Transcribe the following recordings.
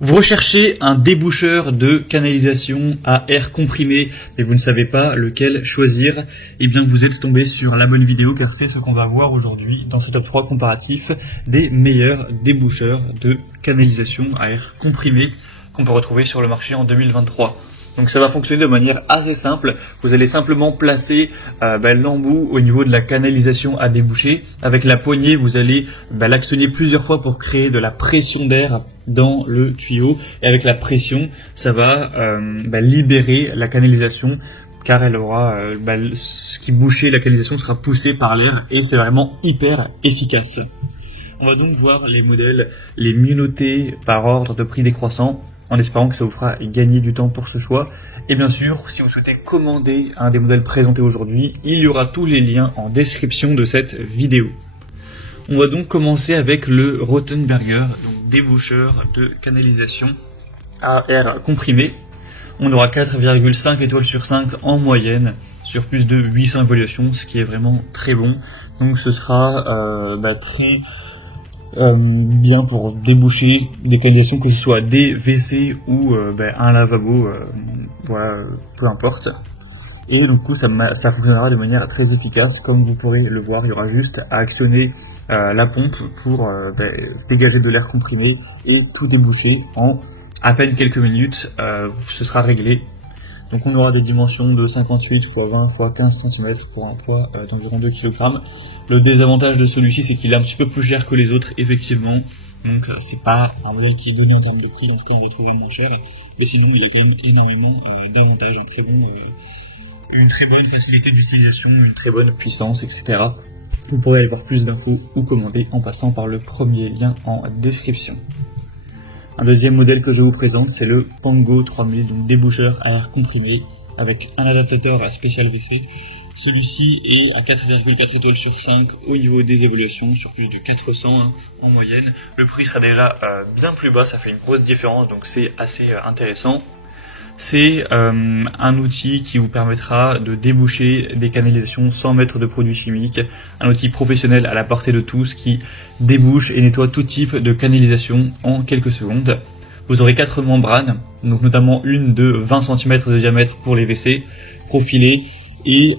Vous recherchez un déboucheur de canalisation à air comprimé, mais vous ne savez pas lequel choisir, eh bien vous êtes tombé sur la bonne vidéo car c'est ce qu'on va voir aujourd'hui dans ce top 3 comparatif des meilleurs déboucheurs de canalisation à air comprimé qu'on peut retrouver sur le marché en 2023. Donc ça va fonctionner de manière assez simple. Vous allez simplement placer l'embout au niveau de la canalisation à déboucher. Avec la poignée, vous allez l'actionner plusieurs fois pour créer de la pression d'air dans le tuyau. Et avec la pression, ça va libérer la canalisation car elle aura ce qui bouchait la canalisation sera poussé par l'air et c'est vraiment hyper efficace. On va donc voir les modèles les mieux notés par ordre de prix décroissant, en espérant que ça vous fera gagner du temps pour ce choix. Et bien sûr, si vous souhaitez commander un des modèles présentés aujourd'hui, il y aura tous les liens en description de cette vidéo. On va donc commencer avec le Rottenberger, donc déboucheur de canalisation à air comprimé. On aura 4,5 étoiles sur 5 en moyenne, sur plus de 800 évaluations, ce qui est vraiment très bon. Donc ce sera très bien pour déboucher des canalisations, que ce soit des WC ou un lavabo, peu importe. Et du coup ça fonctionnera de manière très efficace. Comme vous pourrez le voir, il y aura juste à actionner la pompe pour dégager de l'air comprimé et tout déboucher en à peine quelques minutes. Ce sera réglé. Donc on aura des dimensions de 58 x 20 x 15 cm pour un poids d'environ 2 kg. Le désavantage de celui-ci, c'est qu'il est un petit peu plus cher que les autres, effectivement. Donc c'est pas un modèle qui est donné en termes de prix, en tout cas il est trouvé moins cher. Mais sinon il a quand même énormément d'avantages, une très bonne facilité d'utilisation, une très bonne puissance, etc. Vous pourrez aller voir plus d'infos ou commander en passant par le premier lien en description. Un deuxième modèle que je vous présente, c'est le Pango 3000, donc déboucheur à air comprimé avec un adaptateur à spécial WC. Celui-ci est à 4,4 étoiles sur 5 au niveau des évaluations, sur plus de 400 en moyenne. Le prix sera déjà bien plus bas, ça fait une grosse différence, donc c'est assez intéressant. C'est un outil qui vous permettra de déboucher des canalisations sans mettre de produits chimiques. Un outil professionnel à la portée de tous qui débouche et nettoie tout type de canalisation en quelques secondes. Vous aurez 4 membranes, donc notamment une de 20 cm de diamètre pour les WC, profilées et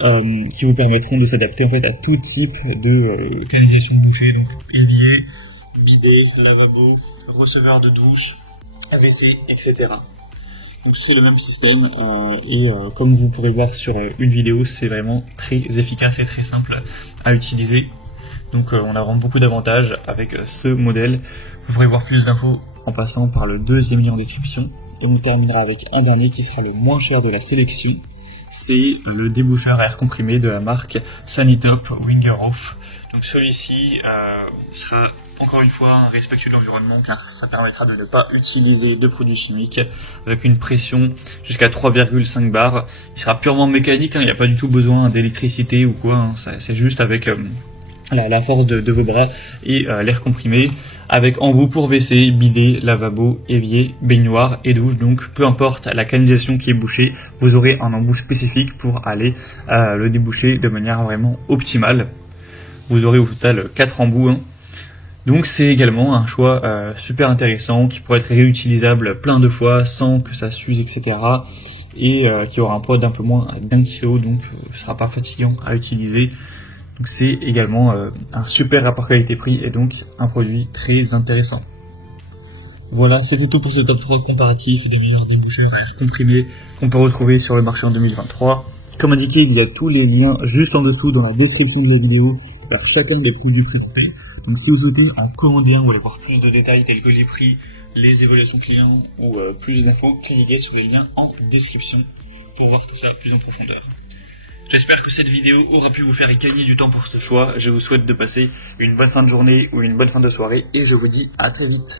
qui vous permettront de s'adapter en fait à tout type de canalisation bouchée, donc évier, bidet, lavabo, receveur de douche, WC, etc. Donc c'est le même système comme vous pourrez voir sur une vidéo, c'est vraiment très efficace et très simple à utiliser. Donc on a vraiment beaucoup d'avantages avec ce modèle. Vous pourrez voir plus d'infos en passant par le deuxième lien en description. Et on terminera avec un dernier qui sera le moins cher de la sélection. C'est le déboucheur à air comprimé de la marque Sanitop Wingerhoff. Donc celui-ci sera encore une fois respectueux de l'environnement car ça permettra de ne pas utiliser de produits chimiques avec une pression jusqu'à 3,5 bars. Il sera purement mécanique, il n'y a pas du tout besoin d'électricité ou quoi, c'est juste avec la force de vos bras et l'air comprimé, avec embout pour WC, bidet, lavabo, évier, baignoire et douche. Donc peu importe la canalisation qui est bouchée, vous aurez un embout spécifique pour aller le déboucher de manière vraiment optimale. Vous aurez au total 4 embouts. Donc c'est également un choix super intéressant qui pourrait être réutilisable plein de fois sans que ça s'use, etc. Et qui aura un poids d'un peu moins d'1 kg, donc ce sera pas fatigant à utiliser. Donc c'est également un super rapport qualité-prix et donc un produit très intéressant. Voilà, c'était tout pour ce top 3 comparatif des meilleurs déboucheurs à air comprimé qu'on peut retrouver sur le marché en 2023. Comme indiqué, il y a tous les liens juste en dessous dans la description de la vidéo vers chacun des produits présentés. Donc si vous souhaitez en commander un ou aller voir plus de détails tels que les prix, les évaluations clients ou plus d'infos, cliquez sur les liens en description pour voir tout ça plus en profondeur. J'espère que cette vidéo aura pu vous faire gagner du temps pour ce choix. Je vous souhaite de passer une bonne fin de journée ou une bonne fin de soirée et je vous dis à très vite.